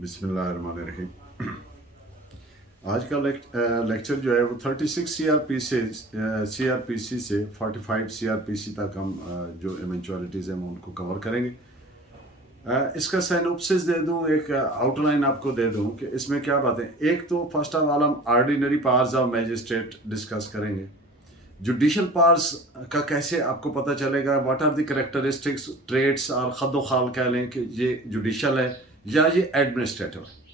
बिस्मिल्लाहिर्रहमानिर्रहीम। आज का लेक्चर जो है वो 36 सीआरपीसी से 45 सीआरपीसी तक हम जो इवेंचुअलिटीज़ हैं हम उनको कवर करेंगे। इसका साइनोप्सिस दे दूं, एक आउटलाइन आपको दे दूं कि इसमें क्या बातें। एक तो फर्स्ट ऑफ ऑल हम ordinary powers of magistrate discuss करेंगे। जुडिशल पावर्स का कैसे आपको पता चलेगा, what are the characteristics, traits और खद्दो खाल कह लें कि ये जुडिशल है या ये एडमिनिस्ट्रेटिव है।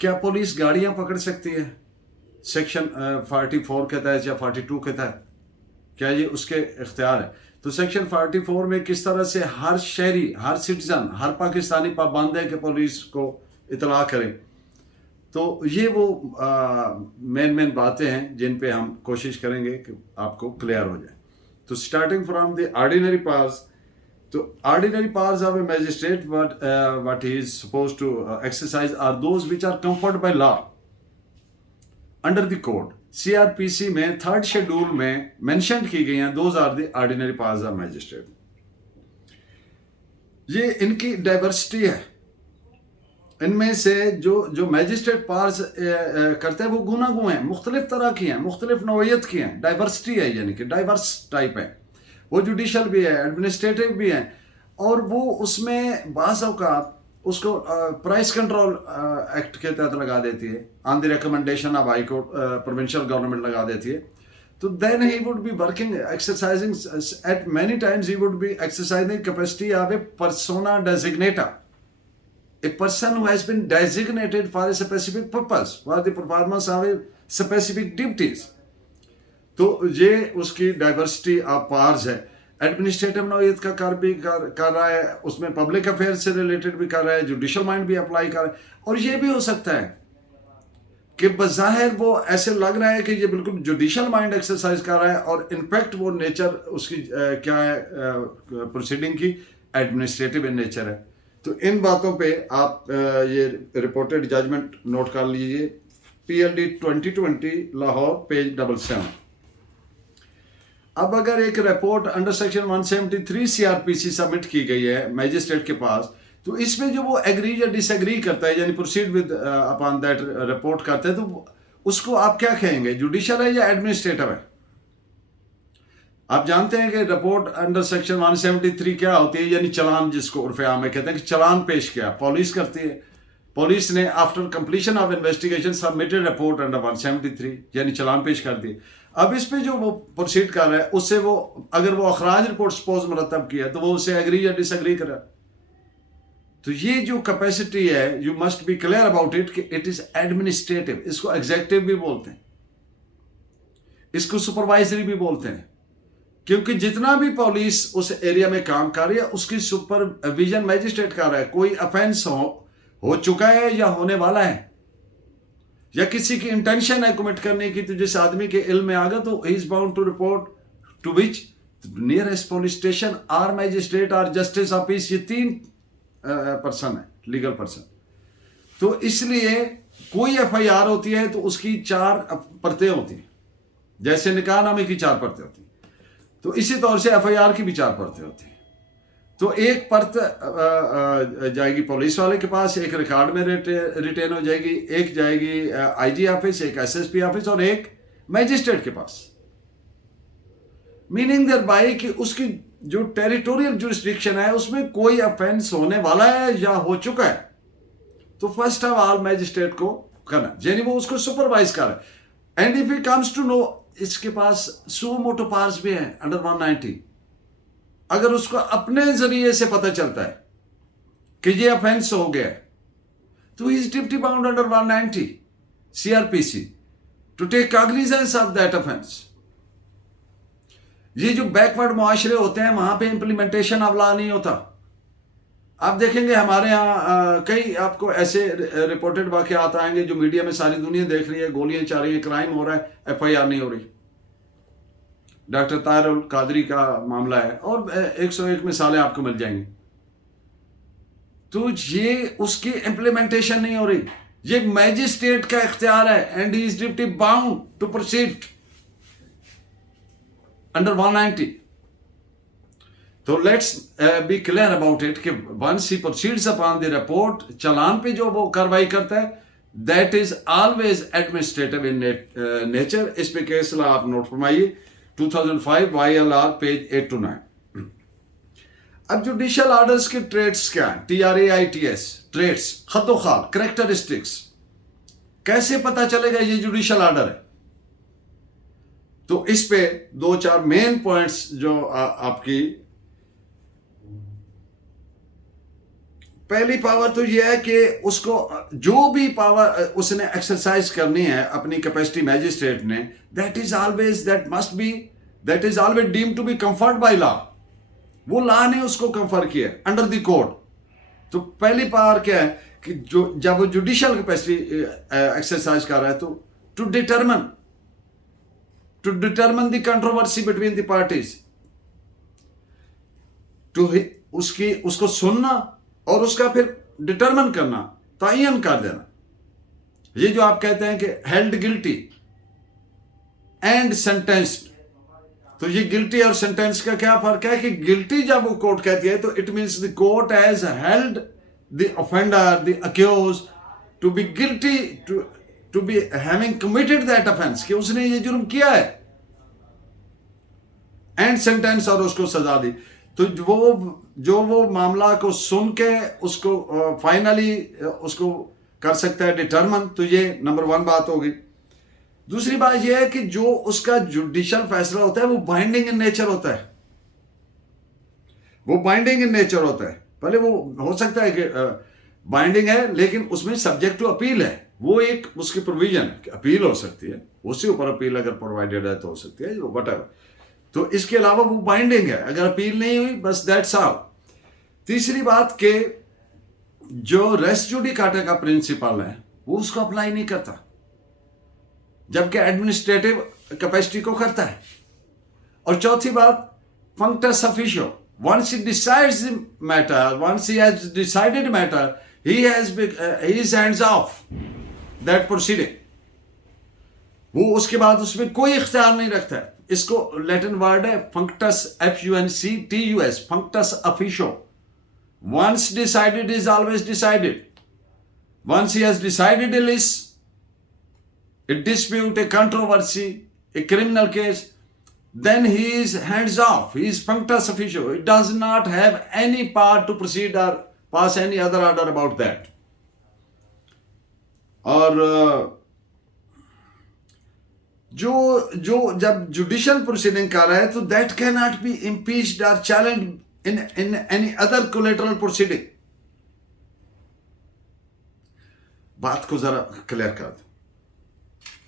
क्या पुलिस गाड़ियां पकड़ सकती है सेक्शन 44 के तहत या 42 के तहत? क्या ये उसके इख्तियार है? तो सेक्शन 44 में किस तरह से हर शहरी, हर सिटीजन, हर पाकिस्तानी पाबंद है कि पुलिस को इतला करें। तो ये वो मेन बातें हैं जिन पे हम कोशिश करेंगे कि आपको क्लियर हो जाए। तो starting from the ordinary powers, तो ordinary powers of a magistrate, what he is supposed to exercise are those which are conferred by law under the code. CRPC में थर्ड शेड्यूल में मेंशन की गई हैं, those are the ordinary powers of magistrate. ये इनकी diversity है। इनमें से जो मैजिस्ट्रेट पावर्स करते हैं वो गुनागू हैं, मुख्तलिफ तरह की हैं, मुख्तलिफ नौइयत की हैं। डाइवर्सिटी है, यानी कि डाइवर्स टाइप है। वो जुडिशल भी है, एडमिनिस्ट्रेटिव भी है, और वो उसमें बाज़ औक़ात उसको प्राइस कंट्रोल एक्ट के तहत लगा देती है, on the recommendation of high court, provincial government लगा देती है। तो then he would be working, exercising at many times he would be exercising capacity of a persona designata, a person who has been designated for a specific purpose, for the performance of a specific duties. तो ये उसकी diversity of powers है। Administrative नौयत का कार्य भी कर रहा है, उसमें पब्लिक अफेयर्स से रिलेटेड भी कर रहा है, जुडिशल माइंड भी अप्लाई कर रहा है। और ये भी हो सकता है कि बज़ाहिर वो ऐसे लग रहा है कि ये बिल्कुल जुडिशल माइंड एक्सरसाइज कर रहा है, और इनफैक्ट वो नेचर उसकी क्या है प्रोसीडिंग की, एडमिनिस्ट्रेटिव इन नेचर है। तो इन बातों पे आप ये रिपोर्टेड जजमेंट नोट कर लीजिए, PLD 2020 लाहौर, पेज 77। अब अगर एक report under section 173 CRPC submit की गई है मैजिस्ट्रेट के पास, तो इसमें जो वो एग्री या डिसएग्री करता है, यानी proceed with upon that report करते हैं, तो उसको आप क्या कहेंगे, जुडिशल है या एडमिनिस्ट्रेटिव है? आप जानते हैं कि रिपोर्ट अंडर सेक्शन 173 क्या होती है, यानी चलान, जिसको उर्फ़े आम में कहते हैं कि चलान पेश किया पुलिस करती है। पुलिस ने after completion of investigation submitted report under 173, यानी चलान पेश कर दिए। अब इस पे जो वो प्रोसीड कर रहा है, उससे वो अगर वो अखराज रिपोर्ट सपोज मुरतब किया, तो वो उससे एग्री या डिसएग्री करे। तो ये जो कैपेसिटी है, you must be clear about it कि इट इज एडमिनिस्ट्रेटिव। इसको एग्जेक्टिव भी बोलते हैं, इसको सुपरवाइजरी भी बोलते हैं, क्योंकि जितना भी पुलिस उस एरिया में काम कर रही है उसकी सुपरविजन मैजिस्ट्रेट कर रहा है। कोई ऑफेंस हो चुका है या होने वाला है, या किसी की इंटेंशन है कमिट करने की, तो जिस आदमी के इल्म में आ गया, तो he is bound to report to which nearest police station or magistrate और जस्टिस ऑफिस। ये 3 पर्सन है, लीगल पर्सन। तो इसलिए कोई FIR होती है तो उसकी 4 परतें होती हैं, जैसे निकाहनामे की 4 परतें होती हैं, तो इसी तौर से FIR की भी 4 परतें होती हैं। तो एक परत जाएगी पुलिस वाले के पास, एक रिकॉर्ड में रिटेन हो जाएगी, एक जाएगी IG ऑफिस, एक SSP ऑफिस, और एक मैजिस्ट्रेट के पास। मीनिंग देयर बाय कि उसकी जो टेरिटोरियल जुरिस्डिक्शन है उसमें कोई ऑफेंस होने वाला है या हो चुका है, तो फर्स्ट ऑफ ऑल मैजिस्ट्रेट को करना, यानी वो उसको सुपरवाइज कर रहा है। And if he comes to know, इसके पास सो मोटो पावर्स भी हैं अंडर 190। अगर उसको अपने जरिए से पता चलता है कि ये ऑफेंस हो गया है, तो he is duty bound under 190 CRPC to take cognizance of that offence. ये जो बैकवर्ड मुआशरे होते हैं, वहां पे इंप्लीमेंटेशन ऑफ लॉ नहीं होता। आप देखेंगे हमारे यहाँ कई आपको ऐसे रिपोर्टेड वाकयात आएंगे जो मीडिया में सारी दुनिया देख रही है, गोलियां चल रही है, क्राइम हो रहा है, FIR नहीं हो रही। डॉक्टर ताहिरुल कादरी का मामला है, और 101 मिसालें आपको मिल जाएंगी। तो ये उसकी इंप्लीमेंटेशन नहीं हो रही, ये मैजिस्ट्रेट का इख्तियार है, and he is duty bound to proceed under 190। तो let's be clear about it कि once he proceeds upon the report, challan पे जो वो कार्रवाई करता है, that is always administrative in nature. इस पे केस ला आप नोट फरमाइए 2005 YLR पेज 8 to 9। अब जुडिशियल ऑर्डर्स के ट्रेड्स क्या है? TRAITS, ट्रेड्स, खतोखाल, करेक्टरिस्टिक्स। कैसे पता चलेगा ये जुडिशियल ऑर्डर है? तो इस पे 2-4 मेन पॉइंट्स जो आपकी, पहली पावर तो यह है कि उसको जो भी पावर उसने एक्सरसाइज करनी है अपनी कैपेसिटी मैजिस्ट्रेट ने, that is always deemed to be conferred by law. वो लॉ ने उसको कंफर किया अंडर द कोड। तो पहली पावर क्या है कि जो जब वो जुडिशियल कैपेसिटी एक्सरसाइज कर रहा है, तो to determine the controversy between the parties, to उसको सुनना और उसका फिर डिटरमिन करना, तयन कर देना। ये जो आप कहते हैं कि हेल्ड गिल्टी एंड सेंटेंस्ड, तो ये गिल्टी और सेंटेंस का क्या फर्क है कि गिल्टी जब वो कोर्ट कहती है तो it means the court has held the offender, the accuse to be guilty, to be having committed that offence, कि उसने ये जुर्म किया है, एंड सेंटेंस, और उसको सजा दी। तो जो वो मामला को सुन के उसको फाइनली उसको कर सकता है डिटरमिन। तो ये नंबर 1 बात होगी। दूसरी बात यह है कि जो उसका जुडिशियल फैसला होता है वो बाइंडिंग इन नेचर होता है। वो बाइंडिंग इन नेचर होता है। पहले वो हो सकता है कि बाइंडिंग है लेकिन उसमें सब्जेक्ट टू अपील है, वो एक उसकी प्रोविजन है कि अपील हो सकती है, उससे ऊपर अपील अगर प्रोवाइडेड है तो हो सकती है, वटएवर। तो इसके अलावा वो बाइंडिंग है, अगर अपील नहीं हुई बस दैट्स ऑल। तीसरी बात के जो रेस जुडिकाटा का प्रिंसिपल है वो उसको अप्लाई नहीं करता, जबकि एडमिनिस्ट्रेटिव कैपेसिटी को करता है। और चौथी बात, functus officio, once he decides the matter, once he has decided matter, he is hands off that proceeding। वो उसके बाद उसमें कोई इख्तियार नहीं रखता है। इसको लैटिन वर्ड है functus, FUNCTUS, functus officio. Once decided is always decided. Once he has decided a list, a dispute, a controversy, a criminal case, then he is hands off. He is functus officio. He does not have any power to proceed or pass any other order about that. और जो जब judicial proceeding कर रहा है तो that can not be impeached और challenged in any other collateral proceeding. बात को जरा क्लियर कर दो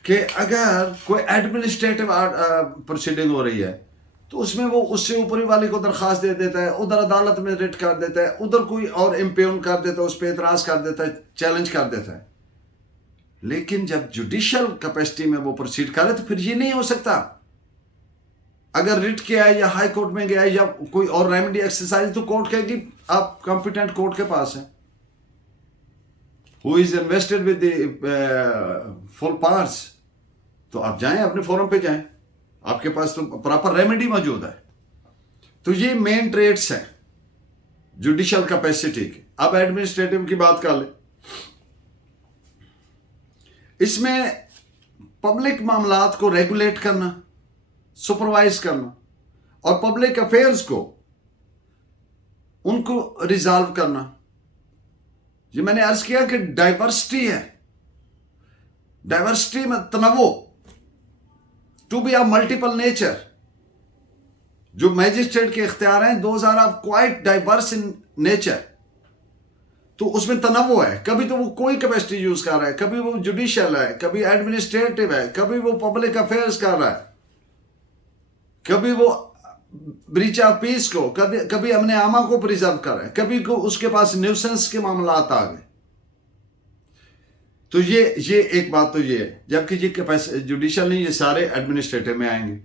कि अगर कोई एडमिनिस्ट्रेटिव प्रोसीडिंग हो रही है तो उसमें वो उससे ऊपरी वाले को दरखास्त दे देता है, उधर अदालत में रिट कर देता है, उधर कोई और इम्पेन कर देता है, उस पर एतराज कर देता है, चैलेंज कर देता है। लेकिन जब जुडिशियल कैपेसिटी में वो प्रोसीड करे तो फिर ये नहीं हो सकता। अगर रिट किया है या हाई कोर्ट में गया है या कोई और रेमेडी एक्सरसाइज, तो कोर्ट कहेगी आप कॉम्पिटेंट कोर्ट के पास है, who is invested with the full powers, तो आप जाएं, अपने फोरम पे जाएं, आपके पास तो प्रॉपर रेमेडी मौजूद है। तो ये मेन ट्रेड्स हैं जुडिशियल कैपेसिटी के। अब एडमिनिस्ट्रेटिव की बात कर ले। इसमें पब्लिक मामलात को रेगुलेट करना, सुपरवाइज करना और पब्लिक अफेयर्स को उनको रिजॉल्व करना। ये मैंने अर्ज किया कि डाइवर्सिटी है, डाइवर्सिटी में तनवो, to be of multiple nature. जो मैजिस्ट्रेट के इख्तियार हैं those are of quite diverse in nature. तो उसमें तनवो है, कभी तो वो कोई कैपेसिटी यूज कर रहा है, कभी वो जुडिशियल है, कभी एडमिनिस्ट्रेटिव है, कभी वो पब्लिक अफेयर्स कर रहा है, कभी वो ब्रीच ऑफ पीस को, कभी हमने आमा को प्रिजर्व कर रहा है, कभी को उसके पास न्यूसेंस के मामला आ गए। तो ये एक बात तो ये है, जबकि ये कैपेसिटी जुडिशियल नहीं, ये सारे एडमिनिस्ट्रेटिव में आएंगे।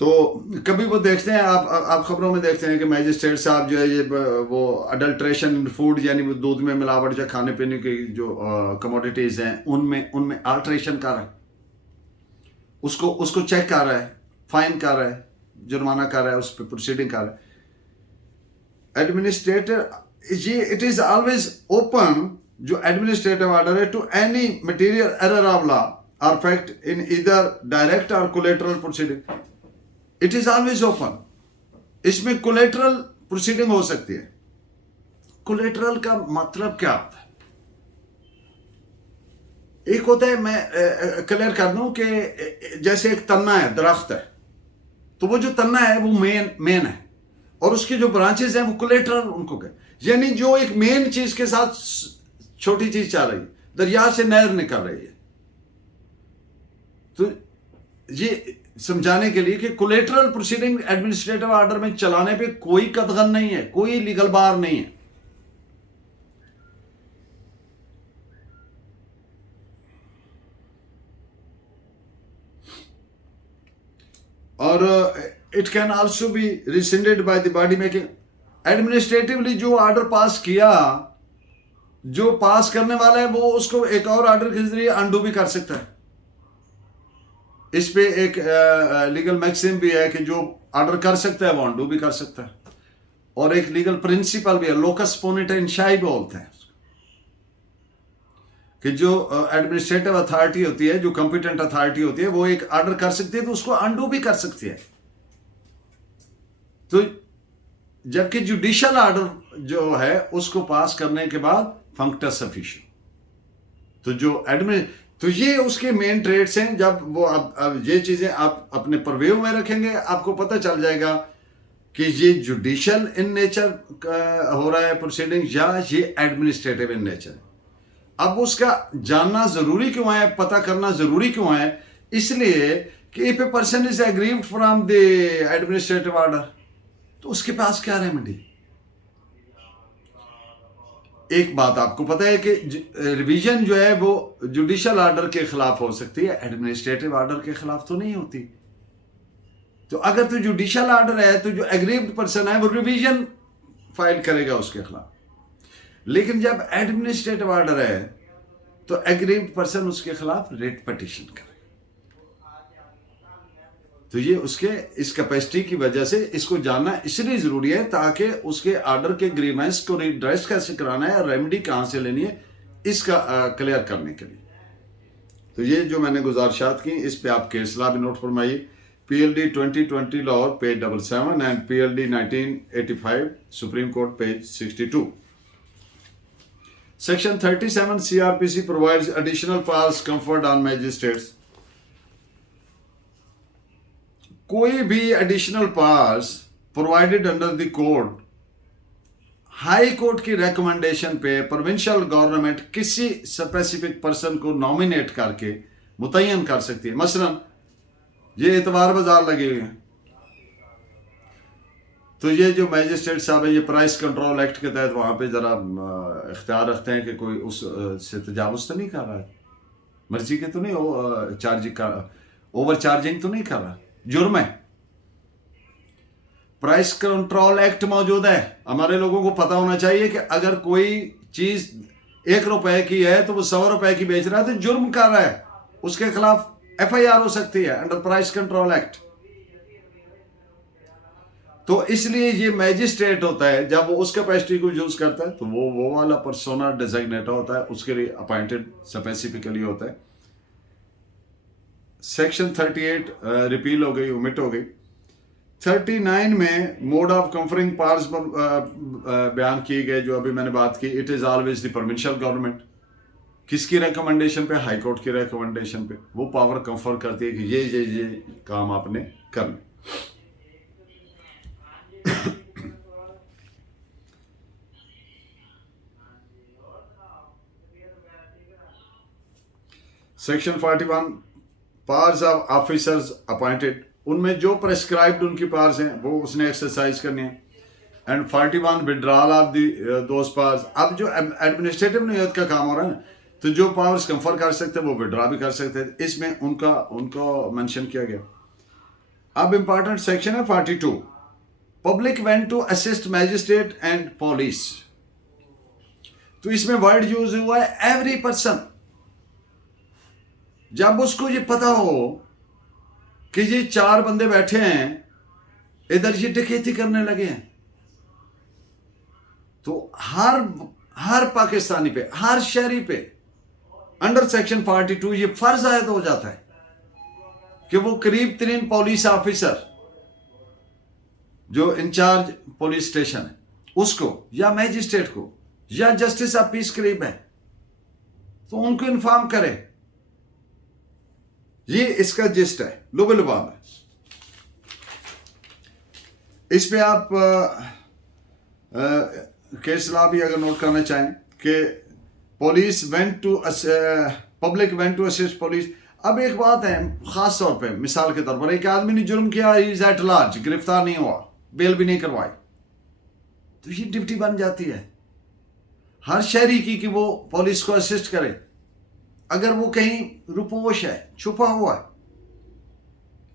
तो कभी वो देखते हैं, आप खबरों में देखते हैं कि मैजिस्ट्रेट साहब जो है ये वो अडल्ट्रेशन फूड, यानी वो दूध में मिलावट या खाने पीने की जो कमोडिटीज हैं उनमें अल्ट्रेशन कर रहा है, उसको चेक कर रहा है, फाइन कर रहा है, जुर्माना कर रहा है, उस पर प्रोसीडिंग कर रहा है। एडमिनिस्ट्रेटर, ये इट इज ऑलवेज ओपन, जो एडमिनिस्ट्रेटिव ऑर्डर है, to any material error of law और फैक्ट इन ईदर डायरेक्ट और collateral proceeding. It is always open. इसमें कोलेटरल प्रोसीडिंग हो सकती है। कोलेटरल का मतलब क्या होता है? एक होता है, मैं क्लियर कर दूं कि जैसे एक तन्ना है, दरख्त है, तो वो जो तन्ना है वो मेन है, और उसकी जो ब्रांचेस हैं वो कोलेटरल उनको कहते, यानी जो एक मेन चीज के साथ छोटी चीज चल रही है, दरिया से नहर निकल रही है। तो ये समझाने के लिए कि कोलेटरल प्रोसीडिंग एडमिनिस्ट्रेटिव ऑर्डर में चलाने पे कोई कदगन नहीं है, कोई लीगल बार नहीं है। और it can also be rescinded by the body making. Administratively जो ऑर्डर पास किया, जो पास करने वाला है, वो उसको एक और ऑर्डर के जरिए अंडू भी कर सकता है। इस पे एक लीगल मैक्सिम भी है कि जो ऑर्डर कर सकता है वो अंडू भी कर सकता है, और एक लीगल प्रिंसिपल भी है, लोकस पोनिटेंशियाई बोलते हैं, कि जो एडमिनिस्ट्रेटिव अथॉरिटी होती है, जो कॉम्पिटेंट अथॉरिटी होती है, वो एक ऑर्डर कर सकती है तो उसको अंडू भी कर सकती है। तो जबकि जुडिशियल ऑर्डर जो है उसको पास करने के बाद फंक्टस सफिशिएंट। तो जो तो ये उसके मेन ट्रेड्स हैं। जब वो अब ये चीजें आप अपने परवेव में रखेंगे, आपको पता चल जाएगा कि ये जुडिशियल इन नेचर हो रहा है प्रोसीडिंग या ये एडमिनिस्ट्रेटिव इन नेचर है। अब उसका जानना जरूरी क्यों है, पता करना जरूरी क्यों है? इसलिए कि if a person is aggrieved from the administrative order, तो उसके पास क्या रेमेडी? एक बात आपको पता है कि रिवीजन जो है वो जुडिशियल ऑर्डर के खिलाफ हो सकती है, एडमिनिस्ट्रेटिव ऑर्डर के खिलाफ तो नहीं होती। तो अगर तो जुडिशियल ऑर्डर है तो जो एग्रीव्ड पर्सन है वो रिवीजन फाइल करेगा उसके खिलाफ, लेकिन जब एडमिनिस्ट्रेटिव ऑर्डर है तो एग्रीव्ड पर्सन उसके खिलाफ रिट पिटीशन करे। तो ये उसके इस कैपेसिटी की वजह से इसको जानना इसलिए जरूरी है, ताकि उसके ऑर्डर के ग्रीवेंस को रिड्रेस कैसे कराना है और रेमेडी कहां से लेनी है, इसका क्लियर करने के लिए। तो ये जो मैंने गुजारिशात की, इस पे आप केस लॉ भी नोट फरमाइए। PLD 2020 law page 77 and PLD 1985 supreme court page 62। Section 37 CRPC provides additional powers conferred on magistrates. कोई भी additional powers provided under the code, high court की रिकमेंडेशन पे प्रोविंशियल गवर्नमेंट किसी स्पेसिफिक पर्सन को nominate करके मुतय्यन कर सकती है। मसलन ये इतवार बाजार लगे हुए हैं, तो ये जो मैजिस्ट्रेट साहब है, ये प्राइस कंट्रोल एक्ट के तहत वहां पे जरा इख्तियार रखते हैं कि कोई उस से तजावुज तो नहीं कर रहा है, मर्जी के तो नहीं चार्जिंग का ओवर चार्जिंग तो नहीं कर रहा, जुर्म है। प्राइस कंट्रोल एक्ट मौजूद है। हमारे लोगों को पता होना चाहिए कि अगर कोई चीज 1 रुपए की है तो वो 100 रुपए की बेच रहा है तो जुर्म कर रहा है, उसके खिलाफ FIR हो सकती है अंडर प्राइस कंट्रोल एक्ट। तो इसलिए ये मैजिस्ट्रेट होता है, जब वो उस कैपेसिटी को यूज करता है तो वो वाला पर्सोना डेजिग्नेटर होता है, उसके लिए अपॉइंटेड स्पेसिफिकली होता है। सेक्शन 38 रिपील हो गई, ओमिट हो गई। 39 में मोड ऑफ कंफरिंग पावर्स बयान किए गए, जो अभी मैंने बात की। It is always the provincial government. किसकी रिकमेंडेशन पे? हाई कोर्ट की रिकमेंडेशन पे वो पावर कंफर करती है कि ये काम आपने करने। Section 41 powers of officers appointed, उनमें जो प्रेस्क्राइब्ड उनकी पावर्स हैं वो उसने एक्सरसाइज करनी है। And 41 withdrawal of those powers. अब जो एडमिनिस्ट्रेटिव नियत का काम हो रहा है ना, तो जो पावर्स कंफर कर सकते हैं वो विड्रॉ भी कर सकते हैं, इसमें उनको मेंशन किया गया। अब इंपॉर्टेंट सेक्शन है 42, public went to assist magistrate and police. तो इसमें वर्ड यूज हुआ है एवरी पर्सन। जब उसको ये पता हो कि ये 4 बंदे बैठे हैं इधर ये डकैती करने लगे हैं। तो हर पाकिस्तानी पे, हर शहरी पे अंडर सेक्शन 42 ये फर्ज आयद हो जाता है कि वो करीब तरीन पुलिस ऑफिसर जो इंचार्ज पुलिस स्टेशन है उसको या मैजिस्ट्रेट को या जस्टिस ऑफ पीस करीब है तो उनको इन्फॉर्म करे। ये इसका जिस्ट है, लुबे लुबाब है। इस पे आप केस लॉ भी अगर नोट करना चाहें कि police public went to assist police. अब एक बात है, खास तौर पे मिसाल के तौर पर एक आदमी ने जुर्म किया, इज एट लार्ज, गिरफ्तार नहीं हुआ, बेल भी नहीं करवाई, तो ये ड्यूटी बन जाती है हर शहरी की कि वो पुलिस को असिस्ट करे। अगर वो कहीं रुपोश है, छुपा हुआ है,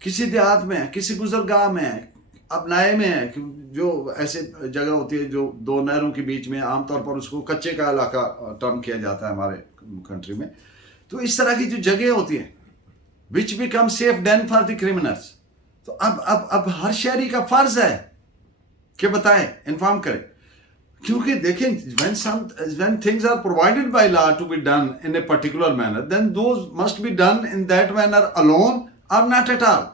किसी देहात में है, किसी गुजरगाह में है, अब नाए में है, जो ऐसे जगह होती है जो दो नहरों के बीच में, आमतौर पर उसको कच्चे का इलाका टर्म किया जाता है हमारे कंट्री में। तो इस तरह की जो जगह होती है which become safe den for the criminals, तो अब हर शहरी का फर्ज है कि बताएं, इन्फॉर्म करें। क्योंकि देखें, when things are provided by law to be done in a particular manner, then those must be done in that manner alone or not at all।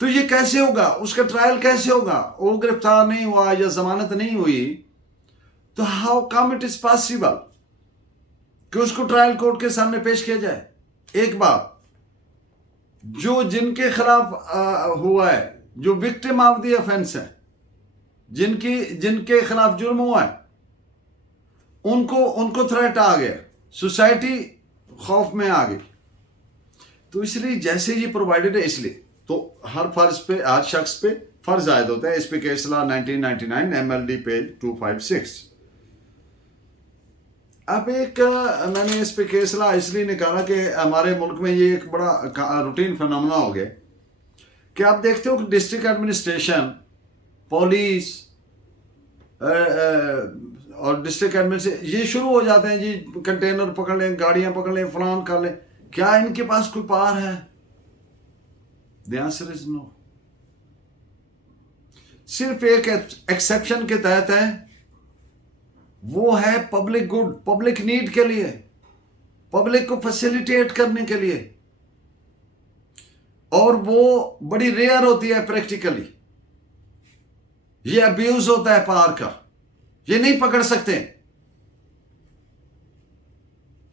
तो ये कैसे होगा, उसका ट्रायल कैसे होगा? वो गिरफ्तार नहीं हुआ या जमानत नहीं हुई, तो how come it is possible कि उसको ट्रायल कोर्ट के सामने पेश किया जाए? एक बात, जो जिनके खिलाफ हुआ है, जो विक्टिम ऑफ द ऑफेंस है, जिनके खिलाफ जुर्म हुआ है, उनको थ्रेट आ गया, सोसाइटी खौफ में आ गई। तो इसलिए जैसे ये प्रोवाइडेड है, इसलिए तो हर फर्ज पे, हर शख्स पे फर्ज आयद होता है। इस पे केस लॉ 1999 MLD पेज 256। अब एक मैंने इस पे केस लॉ इसलिए निकाला कि हमारे मुल्क में ये एक बड़ा रूटीन फिनोमेना हो गया कि आप देखते हो कि डिस्ट्रिक्ट एडमिनिस्ट्रेशन, पुलिस और डिस्ट्रिक्ट एडमिनिस्ट्रेशन ये शुरू हो जाते हैं जी, कंटेनर पकड़ लें, गाड़ियां पकड़ लें, फलान कर लें। क्या इनके पास कोई पावर है? The answer is no. सिर्फ एक एक्सेप्शन के तहत है, वो है पब्लिक गुड, पब्लिक नीड के लिए, पब्लिक को फैसिलिटेट करने के लिए, और वो बड़ी रेयर होती है प्रैक्टिकली। ये अब्यूज होता है पावर का, ये नहीं पकड़ सकते,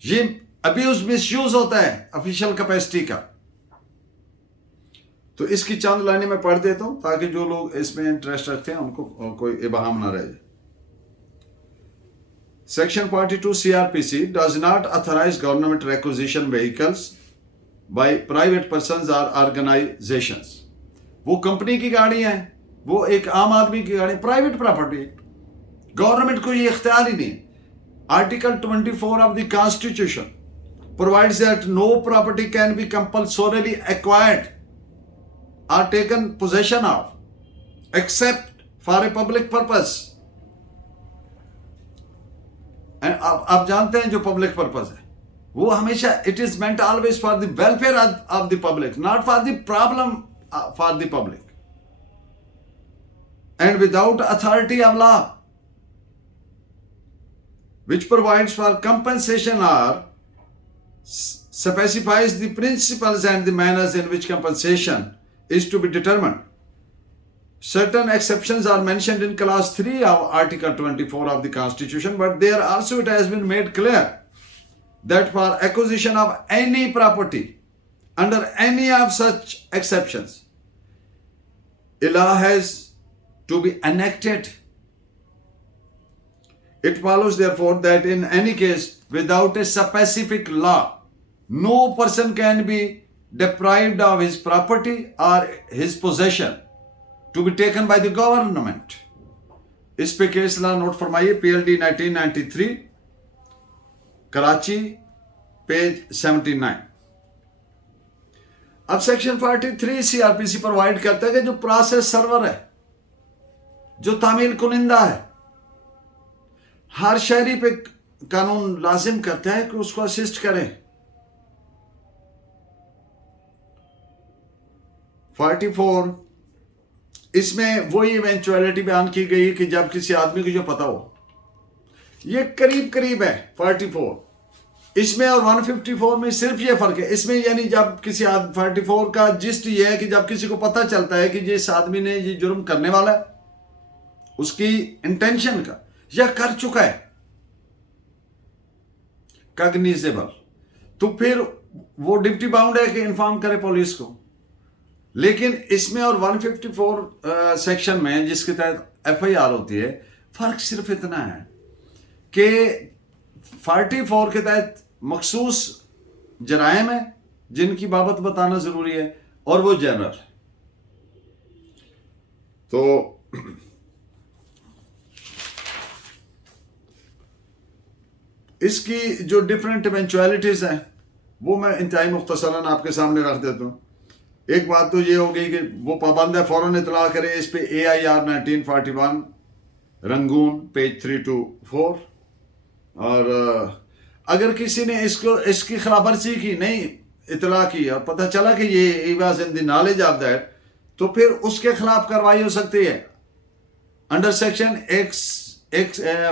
ये अब्यूज मिसयूज होता है ऑफिशियल कैपेसिटी का। तो इसकी चंद लाइनें मैं पढ़ देता हूं ताकि जो लोग इसमें इंटरेस्ट रखते हैं उनको कोई इबाहम ना रहे। Section 42 CRPC does not authorize government requisition vehicles by private persons or organizations। वो कंपनी की गाड़ी है, वो एक आम आदमी की गाड़ी, प्राइवेट प्रॉपर्टी, गवर्नमेंट को ये इख्तियार ही नहीं। Article 24 of the constitution provides that no property can be compulsorily acquired or taken possession of except for a public purpose। आप जानते हैं जो पब्लिक पर्पस है वो हमेशा it is meant always for the welfare of the public, not for the problem for the public, and without authority of law which provides for compensation or specifies the principles and the manners in which compensation is to be determined। Certain exceptions are mentioned in clause 3 of Article 24 of the Constitution, but there also it has been made clear that for acquisition of any property under any of such exceptions, a law has to be enacted। It follows therefore that in any case without a specific law, no person can be deprived of his property or his possession to be taken by the government। इस पे case law note फरमाइए, PLD 1993 Karachi page 79। अब section 43 CRPC provide करता है कि जो process server है, जो तामील कुनिंदा है, हर शहरी पे कानून लाजिम करता है कि उसको असिस्ट करें। 44 इसमें वही इवेंचुअलिटी बयान की गई कि जब किसी आदमी को जो पता हो, ये करीब करीब है 44 इसमें और 154 में सिर्फ ये फर्क है। इसमें यानी जब किसी 44 का जिस्ट ये है कि जब किसी को पता चलता है कि जिस आदमी ने ये जुर्म करने वाला है, उसकी इंटेंशन का या कर चुका है कॉग्निजेबल, तो फिर वो ड्यूटी बाउंड है कि इन्फॉर्म करे पुलिस को। लेकिन इसमें और 154 सेक्शन में जिसके तहत एफआईआर होती है, फर्क सिर्फ इतना है कि 44 के तहत मखसूस जराइम है जिनकी बाबत बताना जरूरी है, और वो जनरल। तो इसकी जो डिफरेंट इवेंचुअलिटीज हैं वो मैं इंतहाई मुख्तसरन आपके सामने रख देता हूँ। एक बात तो ये हो गई कि वो पाबंद है फौरन इतला करे इस पे AIR 1941 रंगून पेज 324। और अगर किसी ने इसकी खिलाफ वर्जी की, नहीं इतला की, और पता चला कि ये was in the knowledge of that, तो फिर उसके खिलाफ कार्रवाई हो सकती है under section X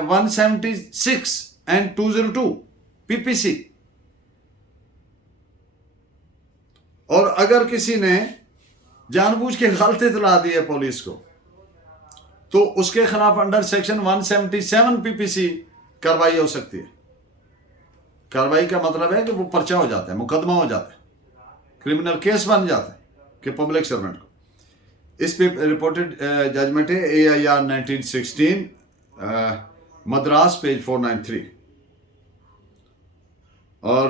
176 and 202 PPC। और अगर किसी ने जानबूझ के गलत इतला दी है पुलिस को, तो उसके खिलाफ अंडर सेक्शन 177 PPC कार्रवाई हो सकती है। कार्रवाई का मतलब है कि वो पर्चा हो जाता है, मुकदमा हो जाता है, क्रिमिनल केस बन जाता है कि पब्लिक सर्वेंट को। इस पे रिपोर्टेड जजमेंट है AIR 1916 मद्रास पेज 493। और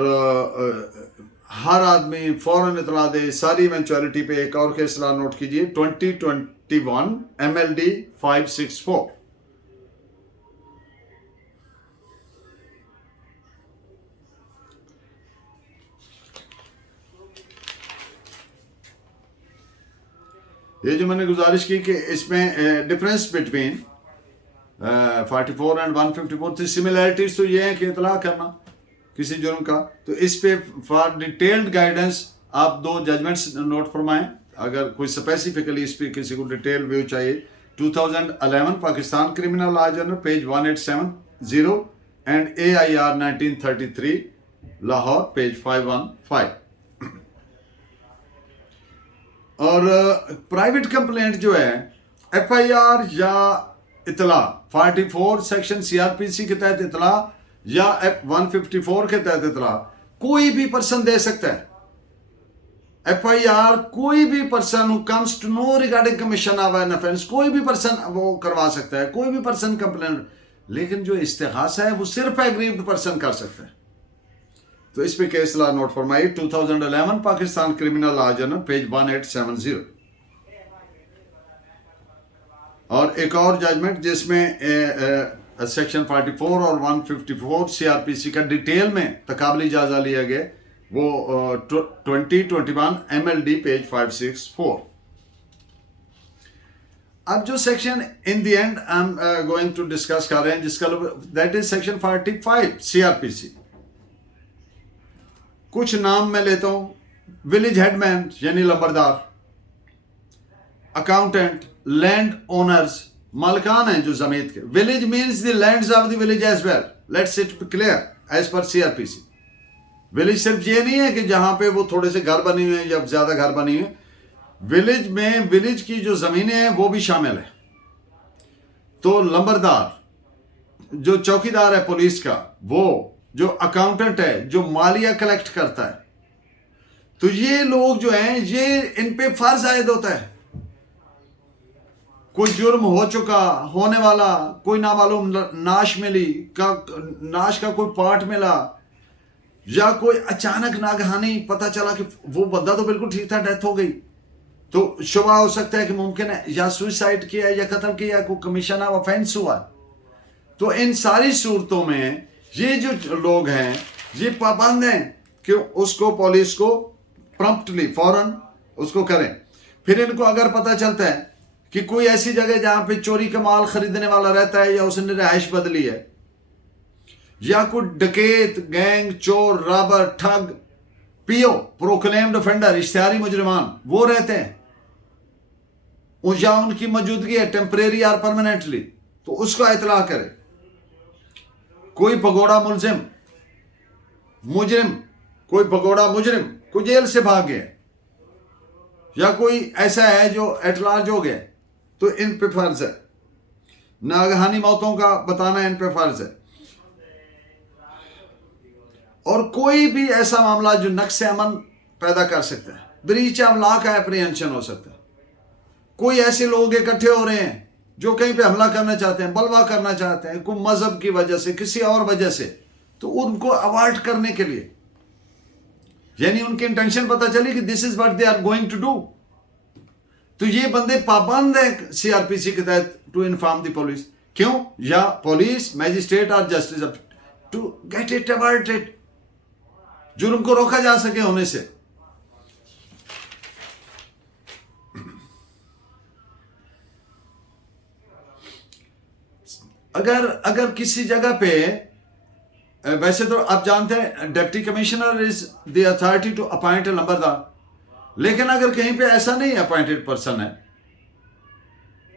हर आदमी फौरन इतला दे सारी इवेंचुअलिटी पे। एक और केस नोट कीजिए 2021 MLD 564। ये जो मैंने गुजारिश की कि इसमें डिफरेंस बिटवीन 44 एंड 154 थी, सिमिलैरिटीज तो ये है कि इतला करना किसी जुर्म का। तो इस पे फॉर डिटेल्ड गाइडेंस आप 2 जजमेंट्स नोट फरमाएं। अगर कोई स्पेसिफिकली इस पे किसी को डिटेल व्यू चाहिए, 2011 Pakistan criminal law journal page 1870 and AIR 1933 Lahore page 515। और प्राइवेट कंप्लेंट जो है FIR या इतला 44 सेक्शन CRPC के तहत इतला या 154 के तहत इतला कोई भी पर्सन दे सकता है। FIR कोई भी person who comes to know regarding commission of an offence, कोई भी पर्सन वो करवा सकता है, कोई भी पर्सन कंप्लेंट। लेकिन जो इस्तिगासा है वो सिर्फ एग्रीव्ड पर्सन कर सकता है। तो इस पे केस लॉ नोट फरमाइए 2011 Pakistan criminal law journal page 1870। और एक और जजमेंट जिसमें सेक्शन 44 और 154 CRPC का डिटेल में तकाबली जायजा लिया गया, वो 2021 MLD पेज 564। अब जो section in the end I am going to discuss कर रहे हैं, जिसका दैट इज सेक्शन 45 CRPC। कुछ नाम मैं लेता हूं। विलेज हेडमैन यानी लंबरदार, अकाउंटेंट, लैंड ओनर्स मालिकान हैं जो जमीन के। Village means the lands of the village as well, let's it clear as per CRPC। Village सिर्फ ये नहीं है कि जहां पे वो थोड़े से घर बने हुए हैं या ज्यादा घर बने हुए हैं। विलेज में विलेज की जो जमीनें हैं वो भी शामिल है। तो लंबरदार जो चौकीदार है पुलिस का, वो जो अकाउंटेंट है जो मालिया कलेक्ट करता है, तो ये लोग जो हैं ये इन पे फर्ज आयद होता है। कोई जुर्म हो चुका, होने वाला, कोई नामालूम नाश मिली नाश का कोई पार्ट मिला, या कोई अचानक नागहानी पता चला कि वो बंदा तो बिल्कुल ठीक था, डेथ हो गई, तो शुबा हो सकता है कि मुमकिन है या सुसाइड किया या कत्ल किया, कोई कमीशन ऑफ ऑफेंस हुआ। तो इन सारी सूरतों में ये जो लोग हैं ये पाबंद हैं कि उसको पुलिस को प्रॉम्प्टली फौरन उसको करें। फिर इनको अगर पता चलता है कि कोई ऐसी जगह जहां पे चोरी का माल खरीदने वाला रहता है या उसने रिहाइश बदली है, या कोई डकैत, गैंग, चोर, रॉबर, ठग, PO प्रोक्लेम्ड ऑफेंडर, इश्तिहारी मुजरिमान वो रहते हैं, या उनकी मौजूदगी है टेम्परेरी और परमानेंटली, तो उसका इतला करे। कोई भगोड़ा मुजरिम, कोई भगोड़ा मुजरिम कोई जेल से भाग गया, या कोई ऐसा है जो एट लार्ज हो गया, तो इन पे फर्ज है। नागहानी मौतों का बताना इन पे फर्ज है। और कोई भी ऐसा मामला जो नक्स अमन पैदा कर सकता है, ब्रीच ऑफ लॉ का एप्रीहेंशन हो सकता है। कोई ऐसे लोग इकट्ठे हो रहे हैं जो कहीं पे हमला करना चाहते हैं, बलवा करना चाहते हैं, कोई मजहब की वजह से, किसी और वजह से, तो उनको अवॉइड करने के लिए, यानी उनकी इंटेंशन पता चली कि this is what they are going to do, तो ये बंदे पाबंद है सीआरपीसी के तहत टू इन्फॉर्म द पुलिस। क्यों? या पुलिस, मैजिस्ट्रेट और justice to get it averted, जुर्म को रोका जा सके होने से। अगर किसी जगह पे, वैसे तो आप जानते हैं deputy commissioner is the authority to appoint a numberdar, लेकिन अगर कहीं पे ऐसा नहीं अपॉइंटेड पर्सन है,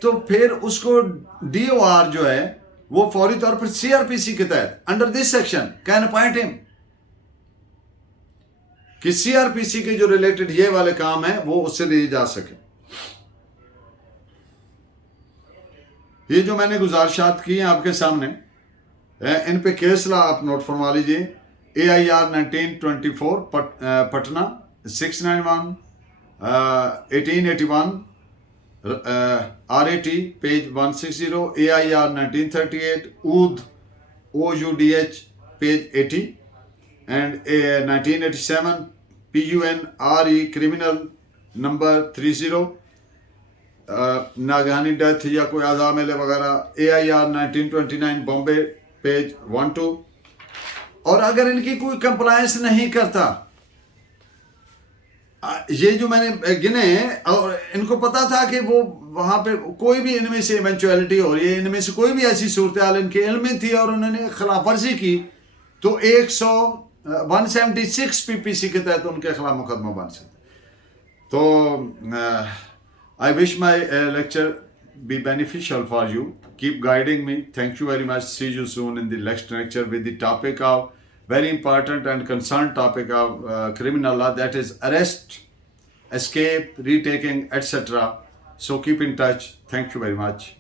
तो फिर उसको डीओआर जो है वो फौरी तौर पर सीआरपीसी के तहत under this section can appoint him, कि सीआरपीसी के जो रिलेटेड ये वाले काम है वो उससे लिए जा सके। ये जो मैंने गुजारिशात की हैं आपके सामने, इन पे केस ला आप नोट फरमा लीजिए। AIR 1924 Patna 691 1881 RAT page 160, AIR 1938 OUDH page 80 and 1987 PUN RE criminal number 30 नागहानी डेथ या कोई आज़ा मेले वगैरह AIR 1929 बॉम्बे पेज 12। और अगर इनकी कोई कंप्लायंस नहीं करता, ये जो मैंने गिने, और इनको पता था कि वो वहां पे कोई भी इनमें से इवेंचुअलिटी हो रही है, इनमें से कोई भी ऐसी सूरत हाल इनके इल्म में थी और उन्होंने खिलाफ वर्जी की, तो 176 PPC के तहत उनके खिलाफ मुकदमा बन सकता। तो I wish my lecture be beneficial for you. Keep guiding me. Thank you very much. See you soon in the next lecture with the topic of very important and concerned topic of criminal law, that is arrest, escape, retaking, etc. So keep in touch. Thank you very much.